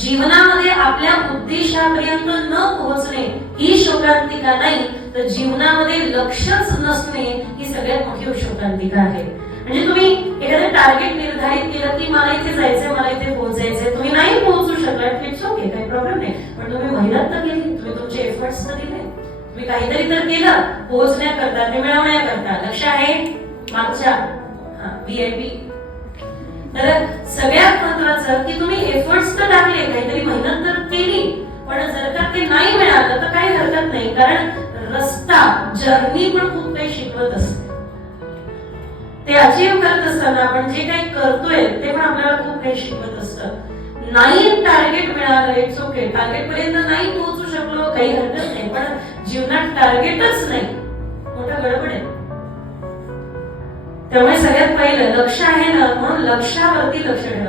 जीवनामध्ये आपल्या उद्देशापर्यंत न पोहोचणे ही शोकांतिका नाही तर जीवनामध्ये लक्षच नसणे ही सगळ्यात मोठी शोकांतिका आहे. म्हणजे तुम्ही एखादं टार्गेट निर्धारित केलं की मला इथे जायचंय मला इथे पोहोचायचंय तुम्ही नाही पोहोचू शकलात इट्स ओके काही प्रॉब्लेम नाही. पण तुम्ही मेहनत तर केली तुम्ही तुमचे एफर्ट्स तर दिले. तुम्ही काहीतरी तर केलं पोहोचण्याकरता ते मिळवण्याकरता. लक्ष आहे मागच्या व्हीआयपी तर सगळ्यात महत्वाचं की तुम्ही टाकले काहीतरी मेहनत तर केली पण जर का ते नाही मिळालं तर काही हरकत नाही. कारण रस्ता जर्नी पण खूप काही शिकवत असते. ते अचीव करत असताना आपण जे काही करतोय ते पण आपल्याला खूप काही शिकवत असतं. नाही टार्गेट मिळालं इट्स ओके टार्गेट पर्यंत नाही पोहोचू शकलो काही हरकत नाही. पण जीवनात टार्गेटच नाही. मोठा गडबड आहे. त्यामुळे सगळ्यात पहिलं लक्ष आहे ना म्हणून लक्षावरती लक्ष ठेवा.